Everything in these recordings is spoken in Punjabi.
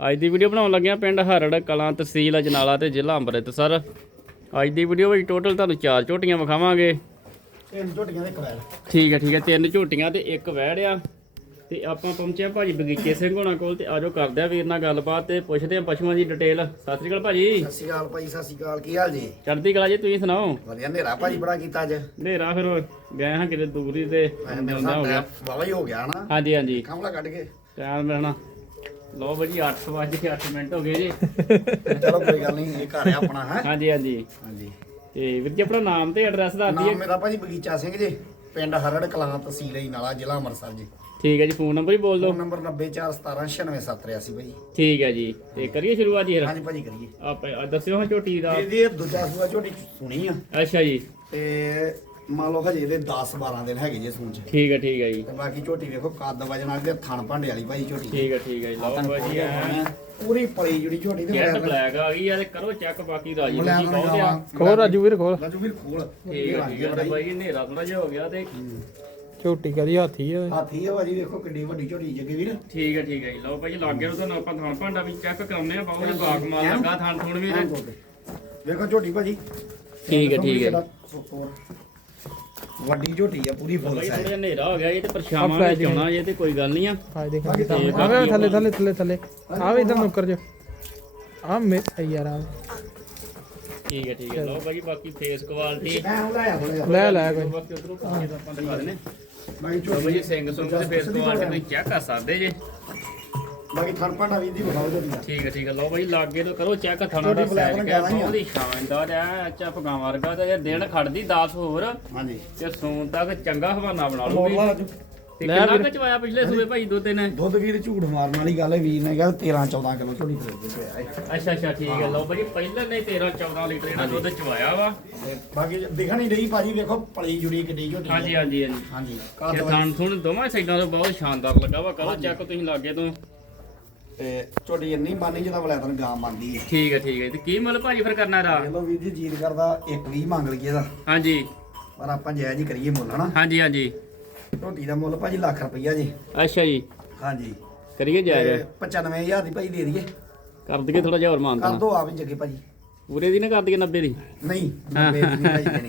ਅੱਜ ਦੀ ਵੀਡੀਓ ਬਣਾਉਣ ਲੱਗਿਆ ਪਿੰਡ ਹਰੜ ਕਲਾਂ ਤਹਿਸੀਲ ਅਜਨਾਲਾ ਤੇ ਜ਼ਿਲ੍ਹਾ ਅੰਮ੍ਰਿਤਸਰ। ਅੱਜ ਦੀ ਵੀਡੀਓ ਵਿੱਚ ਟੋਟਲ ਤੁਹਾਨੂੰ ਚਾਰ ਝੋਟੀਆਂ ਵਿਖਾਵਾਂਗੇ। ਤਿੰਨ ਝੋਟੀਆਂ ਦੇ ਕਵੈਲ ਠੀਕ ਹੈ ਠੀਕ ਹੈ ਤਿੰਨ ਝੋਟੀਆਂ ਤੇ ਇੱਕ ਵਹਿੜ ਆ। ਤੇ ਆਪਾਂ ਪਹੁੰਚੇ ਆ ਭਾਜੀ ਬਗੀਚੇ ਸਿੰਘ ਹੋਣਾ ਕੋਲ ਤੇ ਆਜੋ ਕਰਦੇ ਆ ਵੀਰ ਨਾਲ ਗੱਲਬਾਤ ਤੇ ਪੁੱਛਦੇ ਆ ਪਸ਼ੂਆਂ ਦੀ ਡਿਟੇਲ ਸਤਿ ਸ੍ਰੀ ਅਕਾਲ ਭਾਜੀ। ਸਤਿ ਸ਼੍ਰੀ ਅਕਾਲ ਭਾਈ ਸਤਿ ਸ਼੍ਰੀ ਅਕਾਲ ਕੀ ਹਾਲ ਜੀ? ਚੜ੍ਹਦੀ ਕਲਾ ਜੀ ਤੁਸੀਂ ਸੁਣਾਓ? ਵਧੀਆ ਹਨੇਰਾ ਭਾਜੀ ਬੜਾ ਕੀਤਾ ਅੱਜ। ਹਨੇਰਾ ਫਿਰ ਗਏ ਹਾਂ ਕਿਤੇ ਦੂਰੀ ਤੇ ਆਉਂਦਾ ਹੋ ਗਿਆ। ਵਾਵਾ ਹੀ ਹੋ ਗਿਆ ਨਾ। ਹਾਂਜੀ ਹਾਂਜੀ। ਕਮਲਾ ਕੱਢ ਕੇ। ਟਾਈਮ ਮਿਲਣਾ ਲਓ ਭਾਜੀ 8 ਵਜੇ 8 ਮਿੰਟ ਹੋ ਗਏ ਜੀ। ਚਲੋ ਕੋਈ ਗੱਲ ਨਹੀਂ ਇਹ ਘਰ ਆ ਆਪਣਾ ਹੈ? ਹਾਂਜੀ ਹਾਂਜੀ। ਹਾਂਜੀ। ਤੇ ਵੀਰ ਜੀ ਆਪਣਾ ਨਾਮ ਤੇ ਐਡਰੈਸ ਦੱਸ ਦਈਏ ਨਾਮ ਮੇਰਾ ਭਾਜੀ ਬਗੀਚਾ ਸਿੰਘ ਜੀ ਪਿੰਡ ਹਰੜ ਕਲਾਂ ਤਹਿਸੀਲ ਹੀ ਨਾਲਾ ਜ਼ਿਲ੍ਹਾ ਅੰਮ੍ਰਿਤਸਰ ਜੀ। ਠੀਕ ਹੈ ਜੀ ਫੋਨ ਨੰਬਰ ਹੀ ਬੋਲ ਦਿਓ। ਫੋਨ ਨੰਬਰ 90417969783 ਭਾਜੀ ਠੀਕ ਹੈ ਜੀ ਤੇ ਕਰੀਏ ਸ਼ੁਰੂਆਤ ਜੀ ਫਿਰ? ਹਾਂਜੀ ਭਾਜੀ ਕਰੀਏ। ਆਪ ਦੱਸਿਓ ਹਾਂ ਝੋਟੀ ਦਾ। ਇਹ ਜੀ ਦੂਜਾ ਸੂਆ ਝੋਟੀ ਸੁਣੀ ਆ। ਅੱਛਾ ਜੀ। ਤੇ ਮੰਨ ਲਓ ਹਜੇ ਇਹਦੇ 10 12 ਦਿਨ ਹੈਗੇ ਜੇ ਸੂਣ ਚ। ਠੀਕ ਹੈ ਠੀਕ ਹੈ ਜੀ। ਤੇ ਬਾਕੀ ਝੋਟੀ ਵੇਖੋ ਕੱਦ ਵਜਨ ਵਾਲੀ ਤੇ ਥਣ ਭਾਂਡੇ ਵਾਲੀ ਭਾਈ ਝੋਟੀ। ਠੀਕ ਹੈ ਠੀਕ ਹੈ ਜੀ ਲਓ ਭਾਜੀ ਐ ਪੂਰੀ ਪਲੀ ਜਿਹੜੀ ਝੋਟੀ ਤੇ ਬਲੈਕ ਆ ਗਈ ਆ ਤੇ ਕਰੋ ਚੈੱਕ ਬਾਕੀ ਰਾਜੀ ਜੀ ਬਹੁਤ ਆ। ਖੋਲ ਰਾਜੂ ਵੀਰ ਖੋਲ। ਰਾਜੂ ਵੀਰ ਖੋਲ। ਠੀਕ ਹੈ ਠੀਕ ਹੈ ਭਾਈ ਹਨੇਰਾ ਥੋੜਾ ਜਿਹਾ ਹੋ ਗਿਆ ਤੇ ਝੋਟੀ ਕਦੀ ਹਾਥੀ ਆ। ਹਾਥੀ ਆ ਭਾਜੀ ਵੇਖੋ ਕਿੱਡੀ ਵੱਡੀ ਝੋਟੀ ਜੱਗੇ ਵੀਰ। ਠੀਕ ਹੈ ਠੀਕ ਹੈ ਜੀ ਲਓ ਭਾਈ ਲੱਗ ਗਿਆ ਤੁਹਾਨੂੰ ਆਪਾਂ ਥਾਣ ਭਾਂਡਾ ਵੀ ਚੈੱਕ ਕਰਾਉਂਦੇ ਆ ਬਹੁਤ ਬਾਗ ਮਾਲ ਲੱਗਾ ਥਾਣ ਥੁਣ ਵੀ ਵੇਖੋ ਝੋਟੀ ਭਾਜੀ। ਠੀਕ ਹੈ, ਠੀਕ ਹੈ। ਵੱਡੀ ਝੋਟੀ ਆ ਪੂਰੀ ਫੁੱਲ ਥੋੜਾ ਸਾਈਜ਼ ਜਿਹਾ ਹਨੇਰਾ ਹੋ ਗਿਆ ਜੀ ਤੇ ਪਰਛਾਵਾਂ ਵਿੱਚ ਆਉਣਾ ਜੇ। ਤੇ ਕੋਈ ਗੱਲ ਨਹੀਂ ਆ। ਆ ਦੇਖ ਬਾਕੀ ਤਾਂ ਤੇ ਆਵੇ ਥੱਲੇ ਥੱਲੇ ਥੱਲੇ। ਥੱਲੇ ਆਵੇ ਇਧਰ ਨੁੱਕਰ ਜੋ ਆ ਮੇ ਯਾਰ ਆ ਠੀਕ ਹੈ ਠੀਕ ਹੈ। ਲਓ ਭਾਈ ਬਾਕੀ ਫੇਸ ਕੁਆਲਿਟੀ ਮੈਂ ਹੁਣ ਲਾਇਆ ਥੋੜਾ ਜਿਹਾ। ਲੈ ਲੈ ਕੋਈ ਬਾਕੀ ਉਧਰੋਂ ਆਪਾਂ ਦਿਖਾ ਦਿੰਦੇ ਬਾਕੀ ਲਓ ਝੋਟੀ ਸਿੰਘ ਸੁੰਗ ਤੇ ਫੇਸ ਕੁਆਲਿਟੀ ਤੁਸੀਂ ਚੈੱਕ ਕਰ ਸਕਦੇ ਜੇ। ਬਾਕੀ ਥਣ ਭਾਂਡਾ ਵੀ ਦੀ ਝੋਟੀ ਦਾ ਠੀਕ ਹੈ ਠੀਕ ਹੈ। ਲਓ ਭਾਈ ਲਾਗੇ ਤੋਂ ਕਰੋ ਚੈੱਕ ਥਾਣਾ ਦਾ ਬਲੈਕ ਸੈਟ ਰੰਗ ਕੇ ਜ਼ਿਆਦਾ ਹੀ ਆ। ਬਹੁਤ ਹੀ ਸ਼ਾਨਦਾਰ ਅੱਛਾ ਭਗਾ ਵਰਗਾ ਤੇ ਜੇ ਦਿਨ ਖੜਦੀ 10 ਹੋਰ। ਹਾਂਜੀ। ਤੇ ਸੌਣ ਤੱਕ ਚੰਗਾ ਹਵਾਨਾ ਬਣਾ ਮੋੜ ਲੂਗੀ ਲਾ ਰਾਜੂ ਤੇ ਲੈ ਕਿੰਨਾ। ਕੁ ਚਵਾਇਆ ਪਿਛਲੇ ਸੂਏ ਭਾਈ ਦੁੱਧ ਨੇ ਦੁੱਧ ਵੀਰ ਝੂਠ ਮਾਰਨ ਵਾਲੀ ਗੱਲ ਹੈ ਵੀਰ ਨੇ ਕਿਹਾ 13 14 ਕਿਲੋ ਦੇ ਦੇ ਹੈ। ਅੱਛਾ ਅੱਛਾ ਠੀਕ ਹੈ। ਲਓ ਭਾਈ ਪਹਿਲਾਂ ਨੇ 13 14 ਲੀਟਰ ਜਿਹੜਾ ਦੁੱਧ ਚਵਾਇਆ ਵਾ। ਬਾਕੀ ਦਿਖਣ ਹੀ ਰਹੀ ਭਾਜੀ ਵੇਖੋ ਪਲੀ ਜੁੜੀ ਕਿੱਡੀ ਝੋਟੀ ਹੈ। ਹਾਂਜੀ ਹਾਂਜੀ ਹਾਂਜੀ। ਹਾਂਜੀ। ਥਾਣ ਥੁਣ ਦੋਵਾਂ ਸਾਈਡਾਂ ਤੋਂ ਬਹੁਤ ਸ਼ਾਨਦਾਰ ਲੱਗਾ ਵਾ। ਕਰੋ ਚੈੱਕ ਤੁਸੀਂ ਲਾਗੇ ਤੋਂ। ਤੇ ਝੋਟੀ ਇੰਨੀ ਬਾਨੀ ਜਿਹਦਾ ਵਲੈਤਨ ਗਾਂ ਮੰਨਦੀ ਹੈ ਠੀਕ ਹੈ ਠੀਕ ਹੈ ਤੇ ਕੀ ਮੁੱਲ ਭਾਜੀ ਫਿਰ ਕਰਨਾ ਦਾ ਚਲੋ ਵੀਰ ਜੀ ਜੀਤ ਕਰਦਾ ਇੱਕ ਵੀ ਮੰਗ ਲਈਏ ਇਹਦਾ। ਹਾਂਜੀ। ਪਰ ਆਪਾਂ ਜਾਇਜ਼ ਹੀ ਕਰੀਏ ਮੁੱਲ ਹਨਾ? ਹਾਂਜੀ ਹਾਂਜੀ। ਝੋਟੀ ਦਾ ਮੁੱਲ ਭਾਜੀ ਲੱਖ ਰੁਪਈਆ ਜੀ। ਅੱਛਾ ਜੀ। ਹਾਂਜੀ। ਕਰੀਏ ਜਾਇਜ਼? 95000 ਦੀ ਭਾਜੀ ਦੇ ਦਈਏ। ਕਰ ਦਈਏ ਥੋੜਾ ਜਿਹਾ ਹੋਰ ਕਰ ਮਾਨਤਾ ਦੋ ਆ ਵੀ ਜੱਗੇ ਭਾਜੀ। ਪੂਰੇ ਦੀ ਨਾ ਕਰ ਦਈਏ 90 ਦੀ? ਨਹੀਂ 90 ਦੀ ਨਹੀਂ ਭਾਜੀ ਦੇਣੀ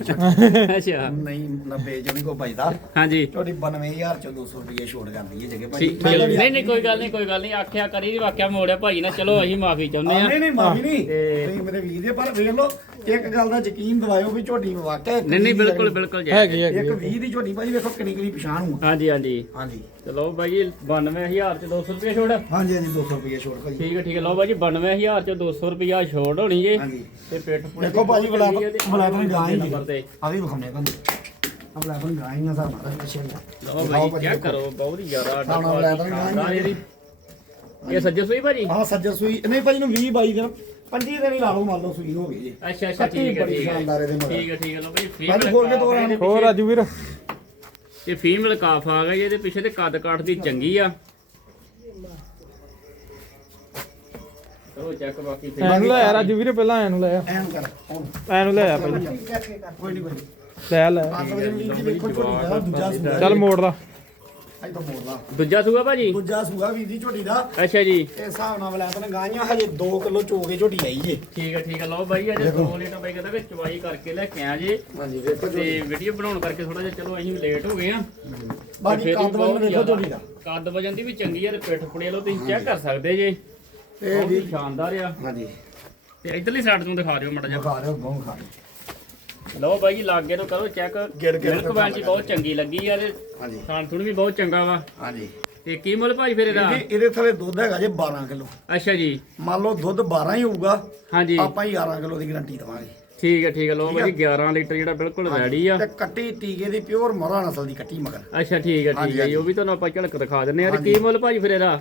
ਅੱਛਾ। ਨਹੀਂ 90 ਚ ਨਹੀਂ ਕੋ ਭਾਜਦਾ ਹਾਂਜੀ। ਝੋਟੀ 92000 ਚ 200 ਰੁਪਏ ਛੋਟ ਕਰ ਦਈਏ ਜੱਗੇ ਠੀਕ ਭਾਜੀ ਠੀਕ। ਨਹੀਂ ਨਹੀਂ ਕੋਈ ਗੱਲ ਨਹੀਂ ਕੋਈ ਗੱਲ ਨਹੀਂ। ਆਖਿਆ ਕਰੀ ਵਾਕਿਆ ਮੋੜਿਆ ਭਾਈ ਨਾ। ਚਲੋ ਅਸੀਂ ਮਾਫੀ ਚਾਹੁੰਦੇ ਨਹੀਂ ਆ ਨਹੀਂ ਮਾਫੀ ਨਹੀਂ। ਤੁਸੀਂ ਮੇਰੇ ਵੀਰ ਦੇ ਪਰ ਵੇਖ ਲਓ ਇੱਕ ਗੱਲ ਦਾ ਯਕੀਨ ਦਿਵਾਇਓ ਵੀ ਝੋਟੀ ਵਾਕਿਆ ਇੱਕ ਨਹੀਂ ਨਹੀਂ ਵੀਹ ਦੀ ਬਿਲਕੁਲ ਬਿਲਕੁਲ ਜਾਇਜ਼ ਹੈਗੀ ਹੈਗੀ ਇੱਕ 20 ਦੀ ਝੋਟੀ ਭਾਜੀ ਵੇਖੋ ਕਿੰਨੀ ਕਿੰਨੀ ਪਛਾਣ ਹੋਊ। ਹਾਂਜੀ ਹਾਂਜੀ। ਹਾਂਜੀ। ਚਲੋ ਭਾਈ ਜੀ 92000 ਚ 200 ਰੁਪਏ ਛੋੜ ਹਾਂਜੀ ਹਾਂਜੀ 200 ਰੁਪਏ ਛੋਟ ਭਾਜੀ ਠੀਕ ਹੈ ਠੀਕ ਹੈ। ਲਓ ਭਾਈ ਜੀ 92000 ਚ 200 ਰੁਪਿਆ ਛੋੜ ਹੋਣੀ ਜੇ। ਹਾਂਜੀ। ਤੇ ਪਿੱਠ ਪੁੜੇ ਦੇਖੋ ਭਾਜੀ ਬਲਾ ਬਲਾ ਤਾਂ ਗਾਂ ਹੀ ਨੰਬਰ ਤੇ। ਆ। ਵੀ ਵਿਖਾਉਣੇ ਤੁਹਾਨੂੰ ਆ ਬਲਾ ਤਾਂ ਗਾਂ ਹੀ ਆ ਸਾਡਾ ਮਾਰਾ ਅੱਛਾ ਲਓ ਭਾਈ। ਚੈੱਕ ਕਰੋ ਬਹੁਤ ਹੀ। ਜ਼ਿਆਦਾ ਹਾਂ, ਹਾਂ, ਲੈ ਤਾਂ ਗਾਂ ਹੀ ਸ਼ਾਨਦਾਰ ਇਹਦੀ। ਇਹ ਸੱਜੇ ਸੂਈ ਭਾਜੀ? ਹਾਂ ਸੱਜਰ ਸੂਈ। ਨਹੀਂ ਭਾਜੀ ਨੂੰ 20 22 ਦਿਨ 25 ਦਿਨ ਹੀ ਲਾ ਲਓ ਮੰਨ ਲਓ ਸੂਈ ਹੋ ਗਈ ਜੀ। ਅੱਛਾ ਅੱਛਾ ਕੱਟੀ ਠੀਕ ਹੈ ਬੜੀ ਠੀਕ ਹੈ। ਸ਼ਾਨਦਾਰ ਇਹਦੇ ਮਗਰ। ਠੀਕ ਹੈ ਠੀਕ ਹੈ ਲਓ ਭਾਈ ਭਾਜੀ ਖੋਲ ਕੇ ਦੋ ਰਾਣੀ ਖੋਲ ਰਾਜੂ ਵੀਰ। ਤੇ ਫੀਮੇਲ ਕਾਫ ਆ ਗਈ ਇਹਦੇ ਪਿੱਛੇ ਤੇ ਕੱਦ ਕਾਠ ਦੀ ਚੰਗੀ ਆ। ਉਹ ਚੈੱਕ ਬਾਕੀ ਨੂੰ ਲੈ ਆ ਰਾਜੂ ਵੀਰ ਪਹਿਲਾਂ ਐ ਨੂੰ ਲੈ ਆ। ਐਨ ਕਰ ਹੁਣ। ਐ ਨੂੰ ਲੈ ਆ ਪਹਿਲਾਂ। ਕੋਈ ਨਹੀਂ ਕੋਈ ਨਹੀਂ। ਲੈ ਲੈ ਪੰਜ ਵਜੇ ਨੂੰ ਜੀ ਵੇਖੋ ਝੋਟੀ ਦਾ ਦੂਜਾ ਸੂਆ। ਚੱਲ ਮੋੜ ਲਾ। ਅੱਜ ਤਾਂ ਮੋੜ ਲਾ। ਦੂਜਾ ਸੂਆ ਭਾਜੀ? ਦੂਜਾ ਸੂਆ ਵੀਰ ਦੀ ਝੋਟੀ ਦਾ। ਅੱਛਾ ਜੀ। ਇਹ ਹਿਸਾਬ ਨਾਲ ਵਲਾ ਤਾਂ ਗਾਈਆਂ ਹਜੇ 2 ਕਿਲੋ ਚੋਗੇ ਝੋਟੀ ਆਈ ਜੇ ਠੀਕ ਹੈ ਠੀਕ ਹੈ ਲਓ ਬਾਈ ਅਜੇ ਦੇਖੋ। ਦੋ ਲੀਟਰ ਬਾਈ ਕਹਿੰਦਾ ਕਿ ਚਵਾਈ ਕਰਕੇ ਲੈ ਕੇ ਆ ਜੇ। ਹਾਂਜੀ ਵੇਖੋ ਤੇ ਵੀਡੀਓ ਬਣਾਉਣ ਕਰਕੇ ਥੋੜਾ ਜਿਹਾ ਚਲੋ ਅਸੀਂ ਲੇਟ ਹੋ ਗਏ ਆ। ਬਾਕੀ ਫਿਰ ਕੱਦ ਵੱਲ ਬਹੁਤ ਵੇਖੋ ਝੋਟੀ ਦਾ। ਕੱਦ ਵਜਨ ਦੀ ਵੀ ਚੰਗੀ ਆ ਤੇ ਪਿੱਠ ਪੁੜੇ ਲੋ ਤੁਸੀਂ ਚੈੱਕ ਕਰ ਸਕਦੇ ਜੇ। ਤੇ ਬਹੁਤ ਹੀ ਵੀ ਸ਼ਾਨਦਾਰ ਆ। ਹਾਂਜੀ। ਤੇ ਇਧਰਲੀ ਸਾਈਡ ਤੋਂ ਦਿਖਾ ਦਿਓ ਮੜਾ ਜਿਹਾ। ਖਾ ਰਹੇ ਗੋਂ ਖਾ ਲਓ। ਬਾਈ ਜੀ ਲਾਗੇ ਤੋਂ ਕਰੋ ਚੈੱਕ ਗਿਰ ਗਿਰ ਮਿਲਕ ਕੇ ਕੁਆਲਿਟੀ ਬਹੁਤ ਚੰਗੀ ਲੱਗੀ ਆ ਤੇ ਹਾਂਜੀ। ਖਾਣ ਥੁਣ ਵੀ ਬਹੁਤ ਚੰਗਾ ਵਾ। ਹਾਂਜੀ। ਤੇ ਕੀ ਮੁੱਲ ਭਾਈ ਫਿਰ ਇਹਦਾ? ਇਹਦੇ ਇਹਦੇ ਥੱਲੇ ਦੁੱਧ ਹੈਗਾ ਜੇ 12 ਕਿਲੋ। ਅੱਛਾ ਜੀ। ਮੰਨ ਲਓ ਦੁੱਧ 12 ਹੀ ਹੋਊਗਾ ਹਾਂਜੀ। ਆਪਾਂ 11 ਕਿਲੋ ਦੀ ਗਾਰੰਟੀ ਦਵਾਂਗੇ। ਠੀਕ ਹੈ ਠੀਕ ਹੈ ਲਓ ਬਾਈ ਜੀ 11 ਲੀਟਰ ਜਿਹੜਾ ਬਿਲਕੁਲ ਰੈਡੀ ਆ। ਤੇ ਕੱਟੀ ਟੀਕੇ ਦੀ ਪਿਓਰ ਮਰਾ ਨਸਲ ਦੀ ਕੱਟੀ ਮਗਰ। ਅੱਛਾ ਠੀਕ ਹੈ ਠੀਕ ਹੈ ਜੀ। ਉਹ ਵੀ ਤੁਹਾਨੂੰ ਆਪਾਂ ਝਲਕ ਦਿਖਾ ਦਿੰਨੇ ਆ ਤੇ ਕੀ ਮੁੱਲ ਭਾਜੀ ਫਿਰ ਇਹਦਾ?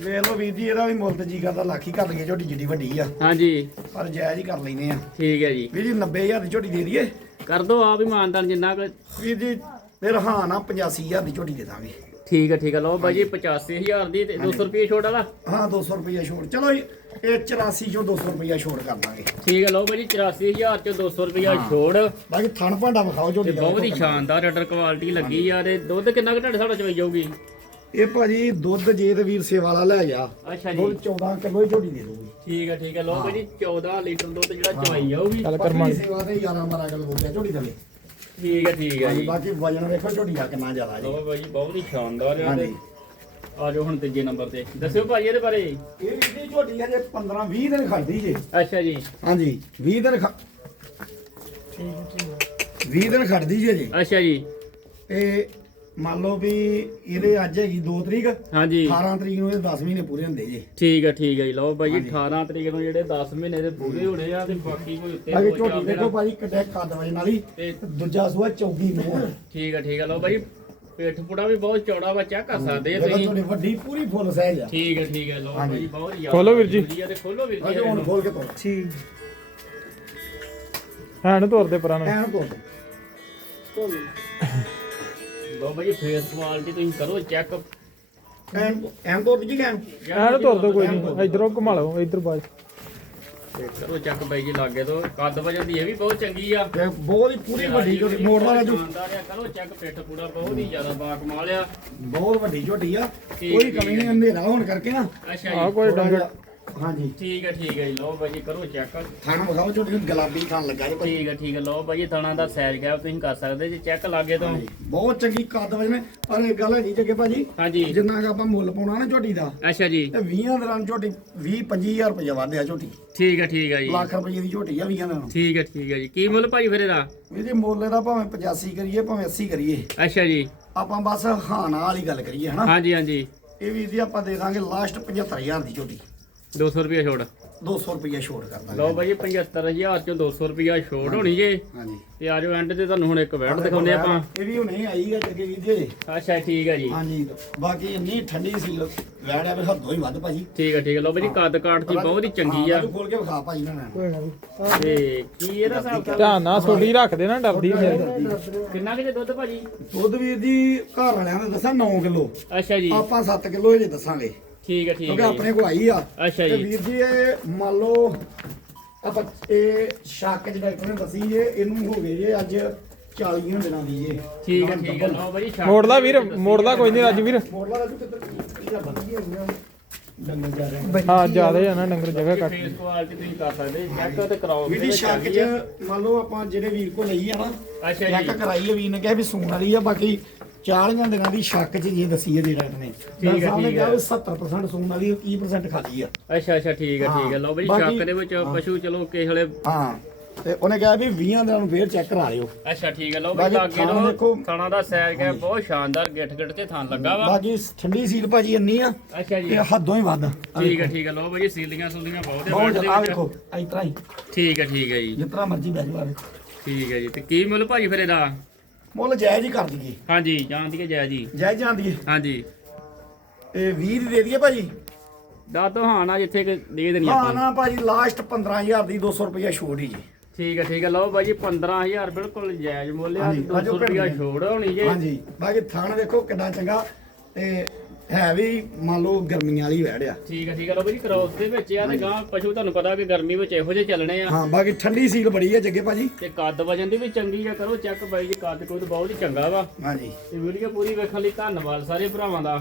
ਵੇਖ ਲਓ ਵੀਰ ਜੀ ਇਹਦਾ ਵੀ ਮੁੱਲ ਤੇ ਜੀ ਕਰਦਾ ਲੱਖ ਹੀ ਕਰ ਲਈਏ ਝੋਟੀ ਜਿੱਡੀ ਵੱਡੀ ਆ। ਹਾਂਜੀ। ਪਰ ਜਾਇਜ਼ ਹੀ ਕਰ ਲੈਨੇ ਆ। ਠੀਕ ਹੈ ਜੀ। ਵੀਰ ਜੀ 90000 ਦੀ ਝੋਟੀ ਦੇ ਦਈਏ। ਕਰ ਦੋ ਆਪ ਹੀ ਮਾਨਦਾਨ ਜਿੰਨਾ ਕੁ ਵੀਰ ਜੀ ਫਿਰ ਹਾਂ ਨਾ 85000 ਦੀ ਝੋਟੀ ਦੇ ਦਾਂਗੇ। ਠੀਕ ਹੈ ਠੀਕ ਹੈ ਲਓ ਬਾਈ ਜੀ 85000 ਦੀ ਤੇ 200 ਰੁਪਏ ਛੋਟ ਵਾਲਾ। ਹਾਂ 200 ਰੁਪਏ ਛੋੜ ਚਲੋ ਜੀ, ਇਹ 84 ਚੋਂ 200 ਰੁਪਏ ਛੋੜ ਕਰ ਦਾਂਗੇ। ਠੀਕ ਹੈ ਲਓ ਬਾਈ ਜੀ 84000 ਚ 200 ਰੁਪਏ ਛੋੜ ਬਾਕੀ ਥਣ ਭਾਂਡਾ ਵਿਖਾਓ ਤੇ ਝੋਟੀ ਦਾ। ਬਹੁਤ ਹੀ ਸ਼ਾਨਦਾਰ ਆਰਡਰ ਕੁਆਲਿਟੀ ਲੱਗੀ ਆ ਤੇ ਦੁੱਧ ਕਿੰਨਾ ਕੁ ਢੱਡ ਸਾਡਾ ਚੋਈ ਜਾਊਗੀ? ਇਹ ਭਾਜੀ ਦੁੱਧ ਜੇ ਤੇ ਵੀਰ ਸੇਵਾ ਵਾਲਾ ਲੈ ਗਿਆ। ਅੱਛਾ ਜੀ। ਦੁੱਧ 14 ਕਿਲੋ ਹੀ ਝੋਟੀ ਦੇ ਦੂਗੀ ਠੀਕ ਹੈ ਠੀਕ ਹੈ ਲਓ ਭਾਜੀ 14 ਲੀਟਰ ਦੁੱਧ ਜਿਹੜਾ ਚਵਾਈ ਜਾਊਗੀ। ਚੱਲ ਕਰਮਾਂ ਸੇਵਾ ਤੇ 11 12 ਕਿਲੋ ਹੋ ਗਿਆ ਝੋਟੀ ਥੱਲੇ। ਠੀਕ ਹੈ ਠੀਕ ਹੈ ਜੀ। ਬਾਕੀ ਵਜਨ ਵੇਖੋ ਝੋਟੀ ਦਾ ਕਿੰਨਾ ਜ਼ਿਆਦਾ ਜੀ। ਲਓ ਭਾਜੀ ਬਹੁਤ ਹੀ ਸ਼ਾਨਦਾਰ ਆ ਤੇ ਆ ਜਾਓ ਹੁਣ ਤੀਜੇ ਨੰਬਰ ਤੇ। ਦੱਸਿਓ ਭਾਜੀ ਇਹਦੇ ਬਾਰੇ। ਇਹ ਦੀ ਝੋਟੀ ਹਜੇ 15 20 ਦਿਨ ਖੜਦੀ ਜੇ। ਅੱਛਾ ਜੀ। ਹਾਂਜੀ 20 ਦਿਨ ਖ 20 ਦਿਨ ਖੜਦੀ ਜੇ ਜੀ। ਅੱਛਾ ਜੀ। ਤੇ ਮੰਨ ਲਓ ਵੀ ਇਹਦੇ ਅੱਜ ਹੈਗੀ 2 ਤਰੀਕ ਹਾਂਜੀ। 18 ਤਰੀਕ ਨੂੰ ਇਹ 10 ਮਹੀਨੇ ਪੂਰੇ ਹੁੰਦੇ ਜੇ। ਠੀਕ ਹੈ ਠੀਕ ਹੈ ਜੀ। ਲਓ ਹਾਂਜੀ। 18 ਤਰੀਕ ਨੂੰ ਜਿਹੜੇ 10 ਮਹੀਨੇ ਦੇ ਪੂਰੇ ਹੋਣੇ ਆ ਤੇ ਬਾਕੀ ਕੋਈ ਉੱਤੇ ਬਾਕੀ ਝੋਟੀ ਦੇਖੋ ਭਾਜੀ ਕਿੱਡੇ ਕੱਦ ਵਜਨ ਵਾਲੀ ਤੇ ਦੂਜਾ ਸੂਆ ਚੌਗੀ ਮੂੰਹ ਠੀਕ ਹੈ ਠੀਕ ਹੈ ਲਓ ਭਾਜੀ ਪੇਟ ਪੁੜਾ ਵੀ ਬਹੁਤ ਚੌੜਾ ਵਾ ਚੈੱਕ ਕਰ ਸਕਦੇ ਆ ਤੁਸੀਂ। ਤੁਹਾਡੀ ਵੱਡੀ ਪੂਰੀ ਫੁੱਲ ਸਾਈਜ਼ ਆ। ਠੀਕ ਹੈ ਠੀਕ ਹੈ ਲਓ। ਭਾਜੀ ਬਹੁਤ ਹੀ ਖੋਲੋ ਵੀਰ ਜੀ। ਵਧੀਆ ਤੇ ਖੋਲੋ ਵੀਰ ਜੀ। ਅਜੇ ਹੁਣ ਖੋਲ ਕੇ ਤੋੜ ਠੀਕ। ਹਾਂ ਨੂੰ ਤੋਰਦੇ ਪਰਾਂ ਨੂੰ। ਐਨ ਤੋੜ ਲਓ ਭਾਜੀ ਫੇਸ ਕੁਆਲਿਟੀ ਤੁਸੀਂ ਕਰੋ ਚੈੱਕ ਐਨ ਐਨ ਤੋੜ ਜੀ ਐਨ ਐ ਨੂੰ ਤੋਰ ਦੋ ਕੋਈ ਨਹੀਂ ਇਧਰੋਂ ਘੁਮਾ ਲਓ ਇਧਰ ਬਾਜ ਕਰੋ ਚੈੱਕ ਬਾਈ ਜੀ ਲਾਗੇ ਤੋਂ। ਕੱਦ ਵਜਨ ਦੀ ਇਹ ਵੀ ਬਹੁਤ ਚੰਗੀ ਆ। ਤੇ ਬਹੁਤ ਹੀ ਪੂਰੀ ਵੱਡੀ ਝੋਟੀ ਮੋੜ ਵਾਲਾ ਜੋ ਸ਼ਾਨਦਾਰ ਆ ਕਰੋ ਚੈੱਕ ਪਿੱਠ ਪੂੜਾ ਬਹੁਤ ਹੀ ਜ਼ਿਆਦਾ ਬਾਕਮਾਲ ਆ। ਬਹੁਤ ਵੱਡੀ ਝੋਟੀ ਆ ਕੋਈ ਕਮੀ ਨਹੀਂ। ਹਨੇਰਾ ਹੋਣ ਕਰਕੇ ਨਾ। ਅੱਛਾ ਆ ਜੀ ਕੋਈ ਡੰਗਰ ਹਾਂਜੀ। ਠੀਕ ਹੈ ਠੀਕ ਹੈ ਜੀ। ਲਓ ਭਾਜੀ ਕਰੋ ਚੈੱਕ ਵਿਖਾਓ ਗੁਲਾਬੀ ਲੱਗਾ ਜੇ। ਭਾਈ ਠੀਕ ਹੈ ਠੀਕ ਹੈ। ਲਓ ਭਾਜੀ ਥਣਾ ਦਾ ਸਾਈਜ਼ ਗੈਪ ਤੁਸੀਂ ਕਰ ਸਕਦੇ ਜੇ। ਚੈੱਕ ਲਾਗੇ ਤੋਂ ਬਹੁਤ ਚੰਗੀ ਕੱਦ ਵਜਨ ਪਰ ਇਹ ਗੱਲ ਹੈਗੀ ਜੱਗੇ ਭਾਜੀ ਹਾਂਜੀ। ਜਿੰਨਾ ਕਿ ਆਪਾਂ ਮੁੱਲ ਪਾਉਣਾ ਨਾ ਝੋਟੀ ਦਾ ਅੱਛਾ ਜੀ। ਤੇ 20 ਦਿਨਾਂ ਨੂੰ ਝੋਟੀ 20 25000 ਰੁਪਏ ਵਧਿਆ ਝੋਟੀ। ਠੀਕ ਹੈ ਠੀਕ ਹੈ ਜੀ। ਲੱਖ ਰੁਪਏ ਦੀ ਝੋਟੀ ਆ 20 ਦਿਨਾਂ ਨੂੰ ਠੀਕ ਹੈ ਠੀਕ ਹੈ ਜੀ। ਕੀ ਮੁੱਲ ਭਾਜੀ ਫਿਰ ਇਹਦਾ? ਇਹ ਜੇ ਮੁੱਲ ਦਾ ਭਾਵੇਂ 85 ਕਰੀਏ ਭਾਵੇਂ 80 ਕਰੀਏ। ਅੱਛਾ ਜੀ। ਆਪਾਂ ਬਸ ਹਾਨਾ ਵਾਲੀ ਗੱਲ ਕਰੀਏ ਹਨਾ? ਹਾਂਜੀ ਹਾਂਜੀ। ਇਹ ਵੀ ਜੀ ਆਪਾਂ ਦੇ ਦਾਂਗੇ ਲਾਸਟ 75000 ਦੀ ਝੋਟੀ। 200 ਰੁਪਏ ਛੋੜ 200 ਰੁਪਏ ਛੋੜ ਕਰ ਦਾਂਗੇ। ਲਓ ਭਾਜੀ 75000 ਚੋਂ 200 ਰੁਪਏ ਛੋੜ ਹੋਣੀ ਜੇ। ਹਾਂਜੀ। ਤੇ ਆਜੋ ਐਂਡ ਤੇ ਤੁਹਾਨੂੰ ਹੁਣ ਇੱਕ ਵੈਟ ਦਿਖਾਉਂਦੇ ਆਪਾਂ। ਇਹ ਵੀ ਹੁਣੇ ਆਈ ਹੈ ਜੱਗੇ ਜੀ ਅੱਛਾ ਠੀਕ ਹੈ ਜੀ। ਹਾਂਜੀ ਬਾਕੀ ਇੰਨੀ ਠੰਡੀ ਸੀ ਵੈੜ ਆ ਵੀ ਹੱਦੋਂ ਹੀ ਵੱਧ ਭਾਜੀ। ਠੀਕ ਹੈ ਠੀਕ ਹੈ ਲਓ ਭਾਜੀ ਕੱਦ ਕਾਠ ਦੀ ਬਹੁਤ ਹੀ ਚੰਗੀ ਆ। ਹਾਂ, ਖੋਲ ਕੇ ਵਿਖਾ ਭਾਜੀ ਨਾ। ਕੋਈ ਨਾ ਵੀ। ਤੇ ਕੀ ਇਹਦਾ ਹਿਸਾਬ ਕਿਤਾਬ? ਧਿਆਨ ਨਾਲ ਨਾ ਡਰਦੀ ਫਿਰ ਕਿੰਨਾ ਕਿ ਦੁੱਧ ਭਾਜੀ? ਦੁੱਧ ਵੀਰ ਜੀ ਘਰ ਵਾਲਿਆਂ ਨੇ ਦੱਸਿਆ 9 ਕਿਲੋ। ਅੱਛਾ ਜੀ। ਆਪਾਂ 7 ਕਿਲੋ ਹਜੇ ਦੱਸਾਂਗੇ। ਠੀਕ ਹੈ ਠੀਕ ਕਿਉਂਕਿ ਹੈ ਆਪਣੇ ਕੋਲ ਆਈ ਆ। ਅੱਛਾ ਤੇ ਜੀ। ਵੀਰ ਜੀ ਇਹ ਮੰਨ ਲਓ ਆਪਾਂ ਇਹ ਸ਼ੱਕ ਚ ਡਾਕਟਰ ਨੇ ਦੱਸੀ ਜੇ ਇਹਨੂੰ ਹੋ ਗਏ ਜੇ ਅੱਜ 40 ਦਿਨਾਂ ਦੀ ਜੇ। ਠੀਕ ਹੈ ਠੀਕ ਹੈ ਲਓ ਛੱਡ ਵੀਰ ਮੋੜਦਾ ਕੋਈ ਨਹੀਂ ਅੱਜ ਵੀਰ। ਮੋੜਲਾ ਰਾਜੂ ਕਿੱਧਰ ਇਹਦਾ ਗਿਆ ਹੋਈਆਂ? ਡੰਗਰ ਜਾ ਰਹੇ ਹਾਂ ਜ਼ਿਆਦਾ ਆ ਨਾ ਡੰਗਰ ਜਗ੍ਹਾ ਘੱਟ ਫੇਸ ਕੁਆਲਿਟੀ ਤੁਸੀਂ ਕਰ ਸਕਦੇ ਚੈੱਕ ਤੇ ਕਰਾਓ ਵੀਰ ਜੀ ਸ਼ੱਕ ਚ ਮੰਨ ਲਓ ਆਪਾਂ ਜਿਹੜੇ ਵੀਰ ਕੋ ਲਈ ਆ ਨਾ ਅੱਛਾ ਚੈੱਕ ਜੀ। ਕਰਾਈ ਹੈ ਵੀਰ ਨੇ ਕਿਹਾ ਵੀ ਸੂਣ ਵਾਲੀ ਆ ਬਾਕੀ 40 ਦਿਨਾਂ ਦੀ ਸ਼ੱਕ ਚ ਜੇ ਦਸੀ ਹੈ ਡਾਕਟਰ ਨੇ। ਠੀਕ ਹੈ, ਨੇ ਠੀਕ ਹੈ। ਵੀ 70% ਸੂਣ ਵਾਲੀ 30% ਖਾਲੀ ਆ। ਅੱਛਾ ਅੱਛਾ ਠੀਕ ਹੈ ਠੀਕ ਹੈ। ਲਓ ਬਾਕੀ- ਸ਼ੱਕ ਦੇ ਵਿੱਚ। ਪਸ਼ੂ ਚਲੋ ਕਿਸੇ ਹਲੇ ਹਾਂ ਤੇ ਉਹਨੇ ਕਿਹਾ ਵੀ 20 ਦਿਨਾਂ ਨੂੰ ਫੇਰ ਚੈੱਕ ਕਰਾ ਲਿਓ। ਅੱਛਾ ਠੀਕ ਹੈ ਲਓ ਭਾਜੀ ਲਾਗੇ ਦੇਖੋ। ਥਾਣਾ ਦਾ ਸਾਈਜ਼ ਹੈ ਬਹੁਤ ਸ਼ਾਨਦਾਰ ਗਿੱਠ ਗਿੱਠ ਤੇ ਥਾਂ ਲੱਗਾ ਵਾ। ਬਾਕੀ ਠੰਡੀ ਸੀਲ ਭਾਜੀ ਇੰਨੀ ਆ ਅੱਛਾ ਜੀ। ਤੇ ਹੱਦੋਂ ਹੀ ਵੱਧ। ਠੀਕ ਹੈ ਠੀਕ ਹੈ ਲਓ ਭਾਜੀ ਸੀਲੀਆਂ ਸੁਲੀਆਂ ਬਹੁਤ ਹੈ ਆ ਵੇਖੋ ਇਸ ਤਰ੍ਹਾਂ ਹੀ। ਠੀਕ ਹੈ ਠੀਕ ਹੈ ਜੀ। ਤਰ੍ਹਾਂ ਮਰਜ਼ੀ ਆ ਵੇਖੋ। ਠੀਕ ਹੈ ਜੀ ਤੇ ਕੀ ਮੁੱਲ ਭਾਜੀ ਫਿਰ ਇਹਦਾ? ਮੁੱਲ ਜਾਇਜ਼ ਹੀ ਕਰ ਦਈਏ। ਹਾਂਜੀ ਜਾਣਦੀ ਹੈ ਜੈ ਜੀ ਜਾਇਜ਼ ਜਾਂਦੀ ਹੈ ਹਾਂਜੀ। ਤੇ 20 ਦੀ ਦੇ ਦਈਏ ਭਾਜੀ? ਦਾਦੋ ਹਾਂ ਨਾ ਜਿੱਥੇ ਕਿ ਦੇ ਦੇਣੀ ਹਾਂ ਆਪਾਂ। ਨਾ ਭਾਜੀ ਲਾਸਟ 15000 ਦੀ 200 ਰੁਪਇਆ ਛੋੜ ਹੀ ਜੀ। ਠੀਕ ਹੈ ਠੀਕ ਹੈ ਲਓ ਭਾਜੀ 15000 ਬਿਲਕੁਲ ਜਾਇਜ਼ ਮੁੱਲ ਆ ਹਾਂਜੀ, 200 ਆਜੋ ਰੁਪਿਆ। ਛੋੜ ਹੋਣੀ ਜੇ। ਹਾਂਜੀ ਬਾਕੀ ਥਾਣ ਵੇਖੋ ਕਿੰਨਾ ਚੰਗਾ ਤੇ ਹੈ ਵੀ ਮੰਨ ਲਓ ਗਰਮੀਆਂ ਵਾਲੀ ਵੈੜ ਆ। ਠੀਕ ਹੈ ਠੀਕ ਹੈ ਲਓ ਭਾਜੀ ਕ੍ਰੋਸ ਦੇ ਵਿੱਚ ਆ ਤੇ ਗਾਂ ਪਸ਼ੂ ਤੁਹਾਨੂੰ ਪਤਾ ਕਿ ਗਰਮੀ ਵਿੱਚ ਇਹੋ ਜਿਹੇ ਚੱਲਣੇ ਆ। ਹਾਂ ਬਾਕੀ ਠੰਡੀ ਸੀਲ ਬੜੀ ਹੈ ਜੱਗੇ ਭਾਜੀ। ਤੇ ਕੱਦ ਵਜਨ ਦੀ ਵੀ ਚੰਗੀ ਆ ਕਰੋ ਚੈੱਕ ਬਾਈ ਜੀ ਕੱਦ ਕੁੱਦ ਬਹੁਤ ਹੀ ਚੰਗਾ ਵਾ। ਹਾਂਜੀ। ਤੇ ਵੀਡੀਓ ਪੂਰੀ ਵੇਖਣ ਲਈ ਧੰਨਵਾਦ ਸਾਰੇ ਭਰਾਵਾਂ ਦਾ।